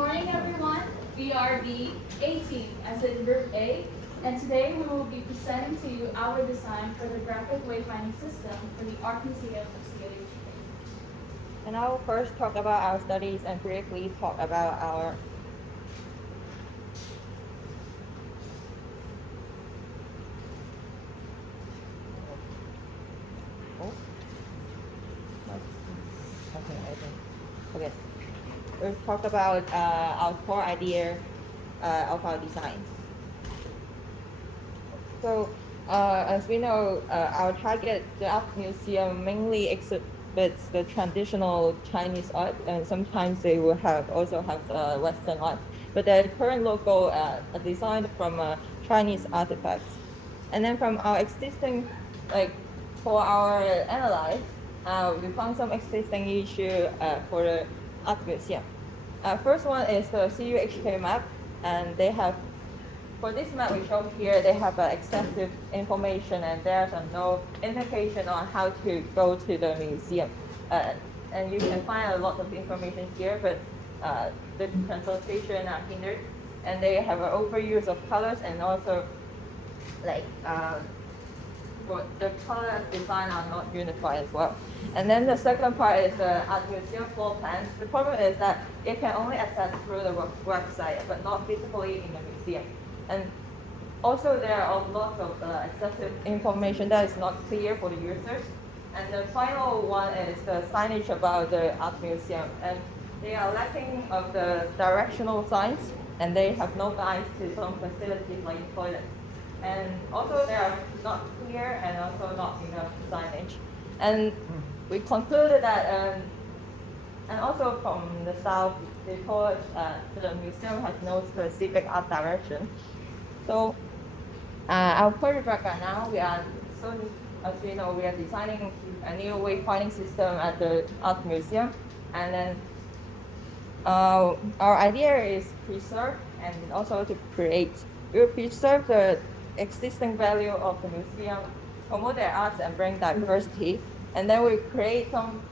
morning, everyone. We are the A team, as in Group A, and today we will be presenting to you our design for the graphic wayfinding system for the Art Museum of CLU. And I will first talk about our studies and briefly talk about our Okay. We'll talk about our core idea of our design. So, as we know, our target, the Art Museum, mainly exhibits the traditional Chinese art, and sometimes they will also have Western art. But the current logo are designed from Chinese artifacts. And then from our existing, for our analyze, we found some existing issue for the Art Museum. First one is the CUHK map, and they have, for this map we show here, they have excessive information and there's no indication on how to go to the museum. And you can find a lot of information here, but the consultation are hindered. And they have an overuse of colors and also the color design are not unified as well. And then the second part is the Art Museum floor plan. The problem is that it can only access through the website, but not physically in the museum. And also there are lots of excessive information that is not clear for the users. And the final one is the signage about the Art Museum. And they are lacking of the directional signs, and they have no guides to some facilities like toilets. And also they are not clear and also not enough signage. And we concluded that, and also from the south, because the museum has no specific art direction. So our project background now, as we know, we are designing a new wayfinding system at the Art Museum. And then our idea is preserve and also to create. We will preserve the existing value of the museum, promote their arts and bring diversity. And then we create some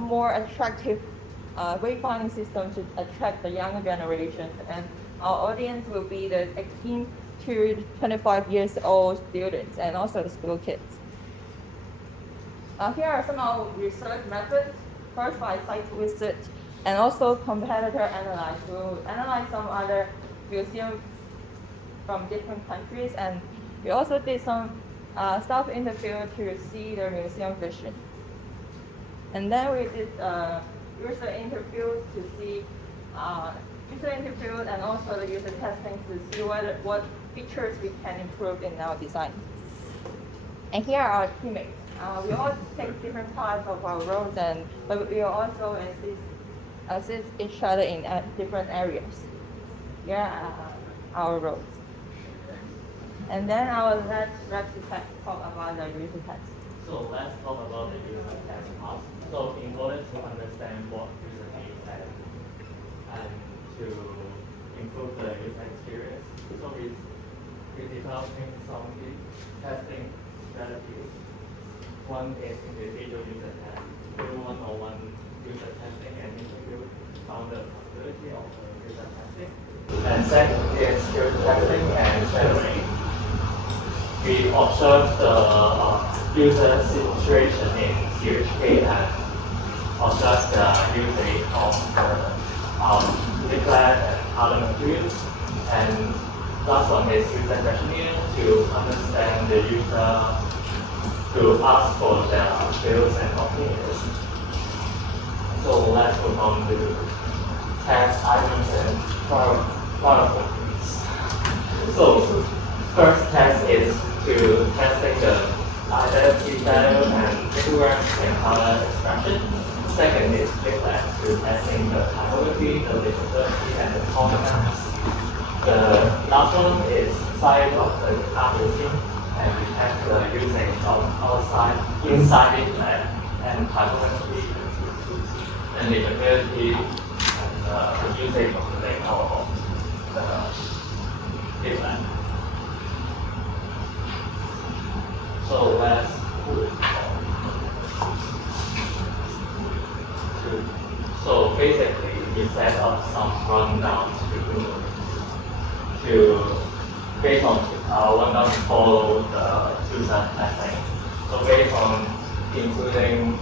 more attractive wayfinding system to attract the younger generation. And our audience will be the 18 to 25 years old students and also the school kids. Here are some of our research methods. First, by site visit and also competitor analyze. We'll analyze some other museums from different countries, and we also did some staff interview to see their museum vision. And then we did user interviews to see user interviews and also the user testing to see what features we can improve in our design. And here are our teammates. We all take different parts of our roles, but we also assist each other in different areas. Here are our roles. And then let's talk about the user test. So let's talk about the user test part. So in order to understand what user needs and to improve the user experience, so we're developing some testing strategies. One is individual user test, one-on-one user testing and interview found the possibility of user testing. And second is field testing and shadowing. We observe the user situation in CUHK and observe the usage of the leaflet and other materials. And last one is user questionnaire to understand the user, to ask for their views and opinions. So let's move on to test items and protocols. So first test is to testing the identity value and pictograms and color expression. Second is leaflet to testing the typography, the legibility, and the context. The last one is size of the art museum, and we test the usage of outside, inside leaflet, and typography, and legibility, and the usage of the layout of the leaflet. So let's move on. So basically, we set of some rundown to based on rundown to follow the user testing. So based on including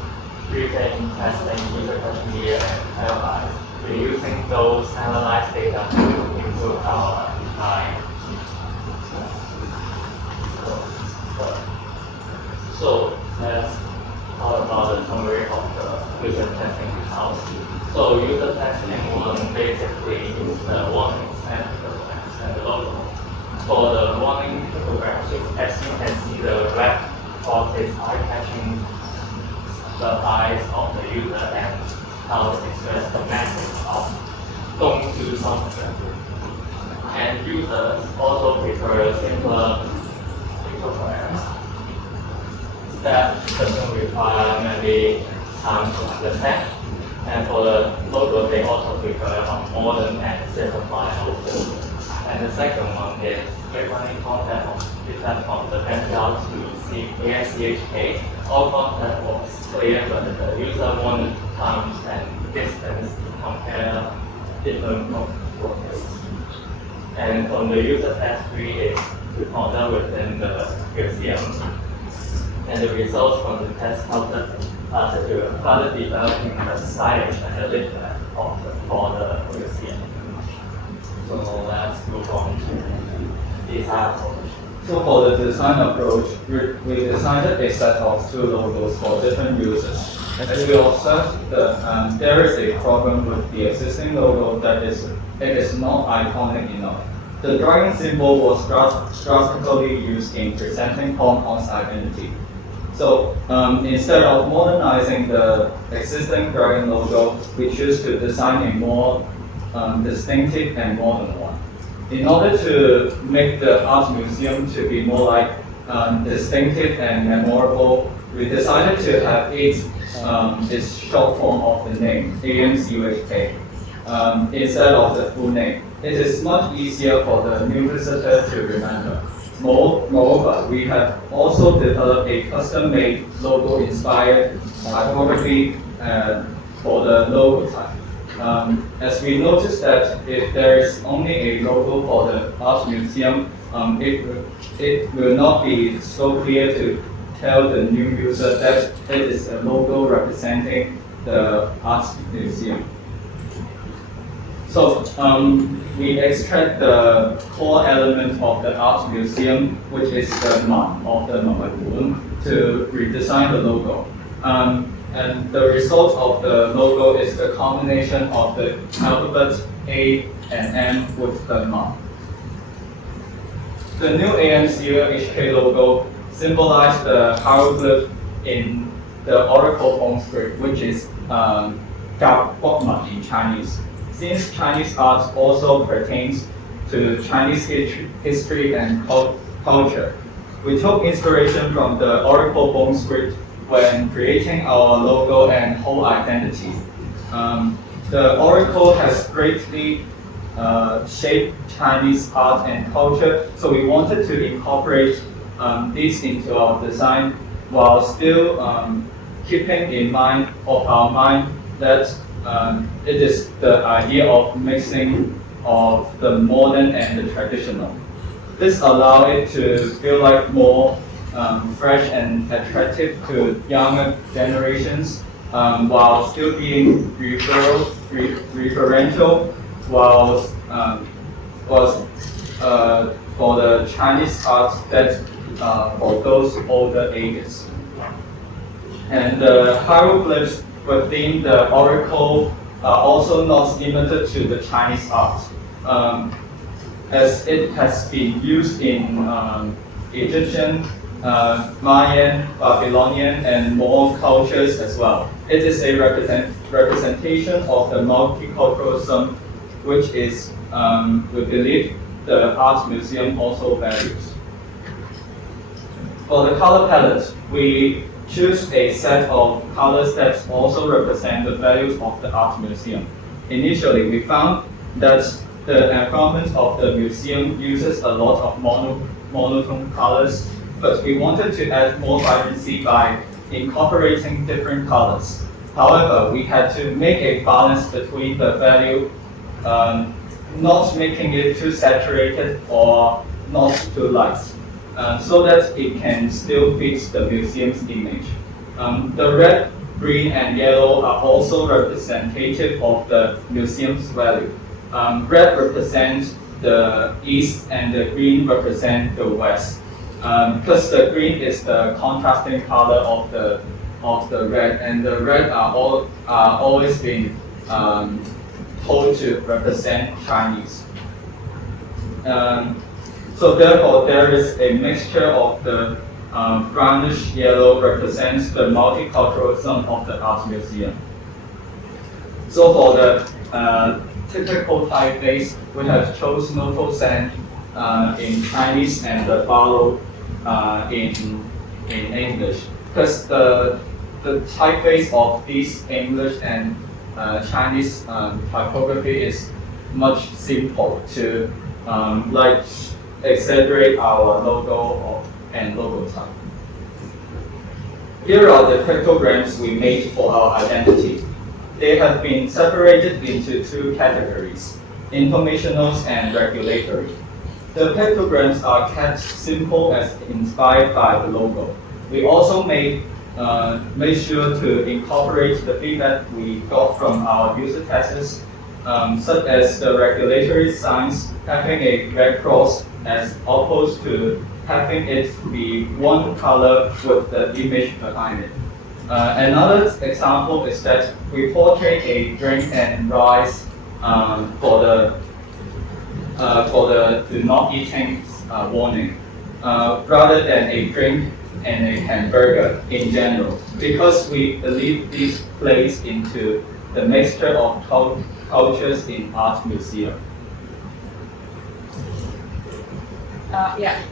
briefing, testing, user questionnaire, and analyze, we're using those analyzed data to improve our design. So let's talk about the summary of the user testing results. So user testing one basically is the warning and the logo. For the warning pictograph, as you can see, the red box is eye-catching the eyes of the user and how to express the message of don't do something. And users also prefer simpler pictograms that doesn't require many time to understand. And for the logo, they also prefer a modern and simplified logo. And the second one is wayfinding content of platform the background to see ANCHK. All content was clear, but the user wanted time and distance to compare different photos. And from the user test 3 is to conduct within the museum. And the results from the test helped us to further developing the signage and the leaflet for the museum. So let's move on to design approach. So for the design approach, we designed a set of two logos for different users. As we observed, there is a problem with the existing logo that it is not iconic enough. The dragon symbol was drastically used in presenting Hong Kong's identity. So instead of modernizing the existing dragon logo, we choose to design a more distinctive and modern one. In order to make the art museum to be more like distinctive and memorable, we decided to have its short form of the name, ANCHK, instead of the full name. It is much easier for the new visitor to remember. Moreover, we have also developed a custom-made logo-inspired typography for the logo type. As we noticed that if there is only a logo for the art museum, it will not be so clear to tell the new user that it is a logo representing the art museum. So we extract the core element of the art museum, which is the man of the Mamagun, to redesign the logo. And the result of the logo is the combination of the alphabets A and M with the ma. The new ANCHK logo symbolizes the hieroglyph in the Oracle Bone script, which is Gap Bokma in Chinese. Since Chinese art also pertains to Chinese history and culture, we took inspiration from the Oracle Bone script when creating our logo and whole identity. The Oracle has greatly shaped Chinese art and culture, so we wanted to incorporate this into our design while still keeping in mind that it is the idea of mixing of the modern and the traditional. This allows it to feel like more fresh and attractive to younger generations, while still being referential, was for the Chinese art that for those older ages. And the hieroglyphs within the oracle are also not limited to the Chinese art, as it has been used in Egyptian, Mayan, Babylonian, and more cultures as well. It is a representation of the multiculturalism, which is, we believe, the art museum also values. For the color palette, we choose a set of colors that also represent the values of the art museum. Initially, we found that the environment of the museum uses a lot of monotone colors, but we wanted to add more vibrancy by incorporating different colors. However, we had to make a balance between the value, not making it too saturated or not too light, so that it can still fit the museum's image. The red, green, and yellow are also representative of the museum's value. Red represents the east and the green represent the west. Because the green is the contrasting color of the red, and the red are always been told to represent Chinese. So therefore, there is a mixture of the brownish yellow represents the multiculturalism of the art museum. So for the typical typeface, we have chosen Noto Zen in Chinese and the Barlow in English, because the typeface of these English and Chinese typography is much simple to like exaggerate our logo and logo type. Here are the pictograms we made for our identity. They have been separated into two categories, informational and regulatory. The pictograms are kept simple as inspired by the logo. We also made sure to incorporate the feedback we got from our user tests, such as the regulatory signs having a red cross as opposed to having it be one color with the image behind it. Another example is that we portray a drink and rice for the do not eating warning, rather than a drink and a hamburger in general, because we believe this plays into the mixture of cultures in art museum.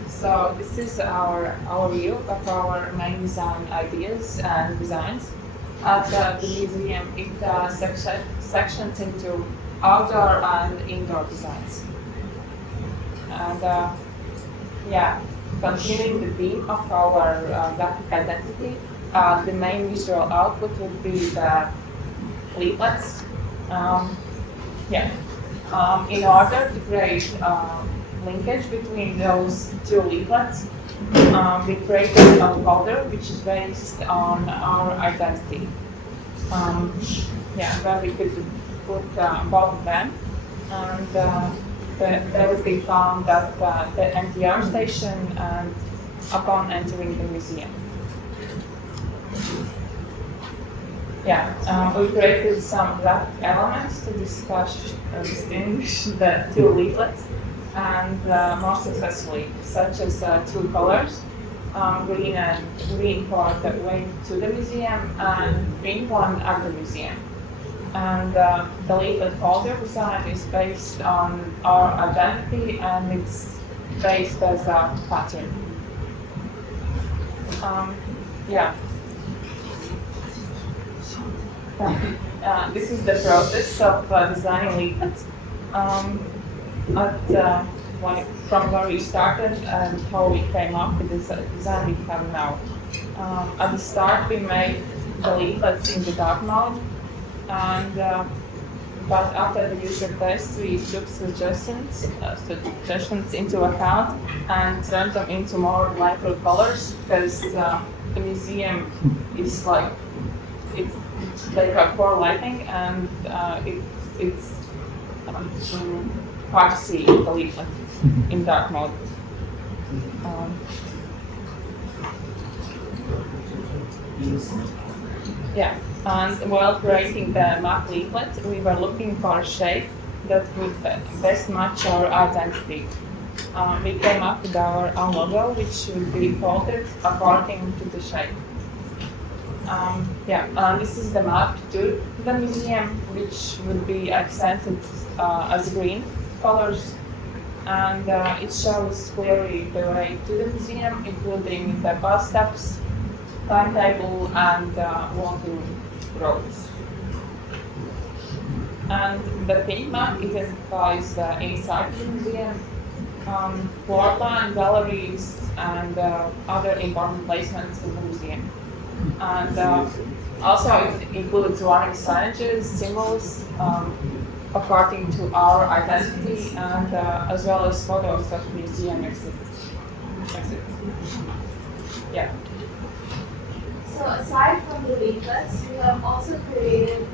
So this is our view of our main design ideas and designs. At the museum, it sections into outdoor and indoor designs. And continuing the theme of our graphic identity, the main visual output would be the leaflets. In order to create linkage between those two leaflets, we created a folder which is based on our identity. Where we could put both of them, and there we found that the NTR station and upon entering the museum. We created some graphic elements to distinguish the two leaflets, and more successfully, such as two colors, green for the way to the museum and green one at the museum. And the leaflet folder design is based on our identity, and it's based as a pattern. This is the process of designing leaflets. From where we started and how we came up with this design we have now. At the start, we made the leaflets in the dark mode, and but after the user test, we took suggestions into account and turned them into more lighter colors, because the museum is they have poor lighting, and it's hard to see the leaflet in dark mode. And while creating the map leaflet, we were looking for a shape that would best match our identity. We came up with our own logo, which would be folded according to the shape. This is the map to the museum, which would be accented as green colors, and it shows clearly the way to the museum, including the bus steps, timetable, and walking roads. And the pink map identifies the inside the museum, floor plan, galleries, and other important placements in the museum. And also it includes warning signages, symbols, according to our identity, and as well as photos of museum exhibits. Yeah. So aside from the leaflets, we have also created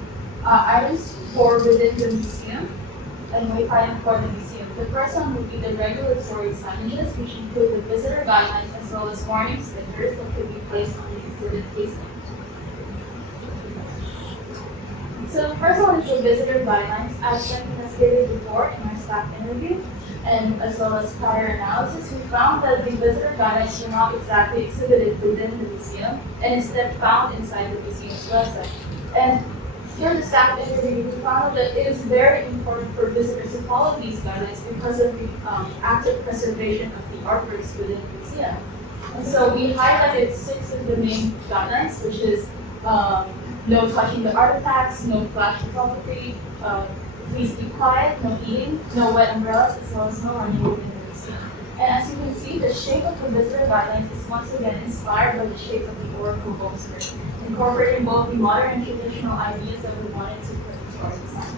items for within the museum and wayfinding for the museum. The first one would be the regulatory signages, which include the visitor guidelines as well as warning stickers that could be placed on the exhibit casing. So the first one is the visitor guidelines. As Stephanie has stated before in our staff interview, and as well as prior analysis, we found that the visitor guidelines were not exactly exhibited within the museum and instead found inside the museum's website. And during the staff interview, we found that it is very important for visitors to follow these guidelines because of the active preservation of the artworks within the museum. And so we highlighted 6 of the main guidelines, which is no touching the artifacts, no flash photography, please be quiet, no eating, no wet umbrellas, as well as no running within the museum. And as you can see, the shape of the visitor guidelines is once again inspired by the shape of the Oracle bolster, incorporating both the modern and traditional ideas that we wanted to put into our design.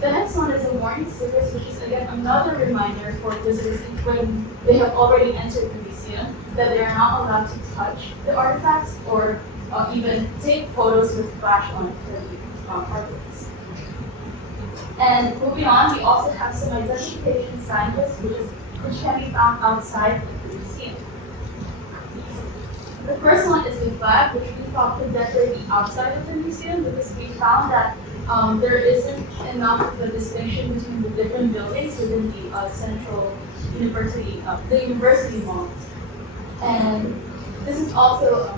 The next one is the warning stickers, which is again another reminder for visitors when they have already entered the museum that they are not allowed to touch the artifacts or even take photos with flash on it for the artworks. And moving on, we also have some identification signage which can be found outside of the museum. The first one is the flag, which we thought could decorate the outside of the museum because we found that there isn't enough of a distinction between the different buildings within the central university, the university mall. And this is also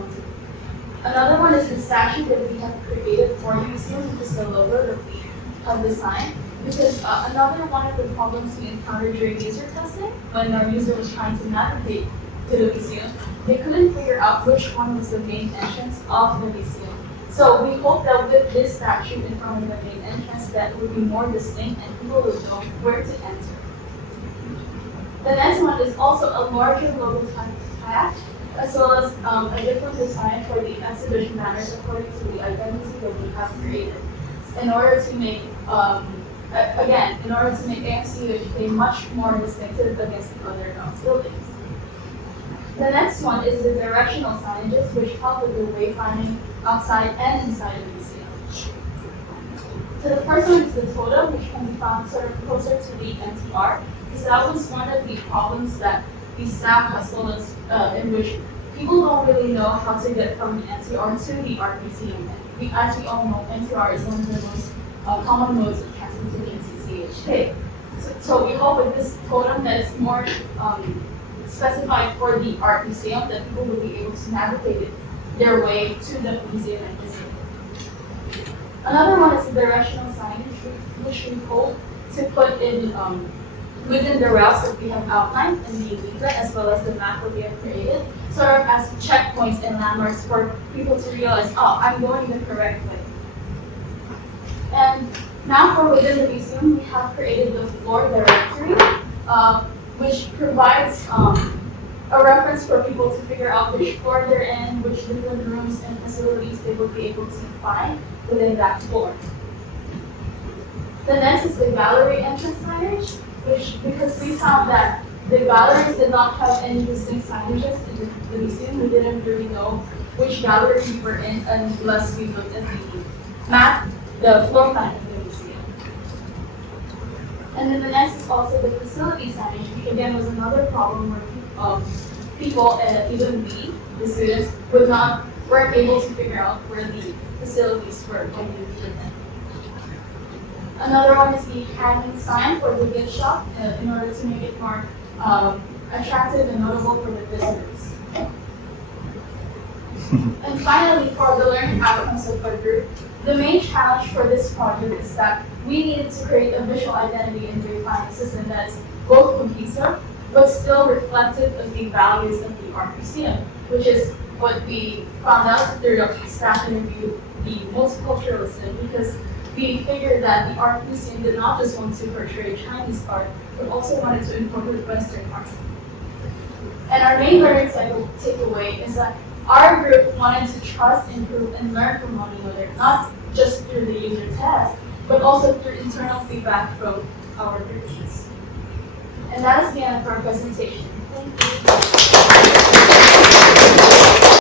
another one is the statue that we have created for the museum, which is the logo that we have designed. Because another one of the problems we encountered during user testing, when our user was trying to navigate to the museum, they couldn't figure out which one was the main entrance of the museum. So we hope that with this statue in front of the main entrance, that will be more distinct and people will know where to enter. The next one is also a larger logo tag, as well as a different design for the exhibition banners according to the identity that we have created. In order to make, in order to make AMCUHK much more distinctive against the other buildings. The next one is the directional signages, which help with the wayfinding outside and inside the museum. So the first one is the totem, which can be found sort of closer to the NTR, because that was one of the problems that the staff has told us, in which people don't really know how to get from the NTR to the art museum. As we all know, NTR is one of the most common modes of transportation to CHK. So we hope with this totem that is more specified for the art museum, that people will be able to navigate their way to the museum and visit it. Another one is the directional signage, which we hope to put in within the routes that we have outlined in the leaflet, as well as the map that we have created, sort of as checkpoints and landmarks for people to realize, oh, I'm going the correct way. And now for within the museum, we have created the floor directory, which provides a reference for people to figure out which floor they're in, which different rooms and facilities they will be able to find within that floor. The next is the gallery entrance signage, which, because we found that the galleries did not have any distinct signages in the museum, we didn't really know which gallery we were in unless we looked at the map, the floor plan of the museum. And then the next is also the facility signage, which again was another problem where people, even we, the students, weren't able to figure out where the facilities were when we needed them. Another one is the hanging sign for the gift shop in order to make it more attractive and notable for the visitors. And finally, for the learning outcomes of our group, the main challenge for this project is that we needed to create a visual identity and wayfinding system that is both cohesive, but still reflective of the values of the art museum, which is what we found out through the staff interview, the multiculturalism, because we figured that the art museum did not just want to portray Chinese art, but also wanted to incorporate Western art. And our main learning takeaway is that our group wanted to trust, improve, and learn from one another, not just through the user test, but also through internal feedback from our groups. And that is the end of our presentation.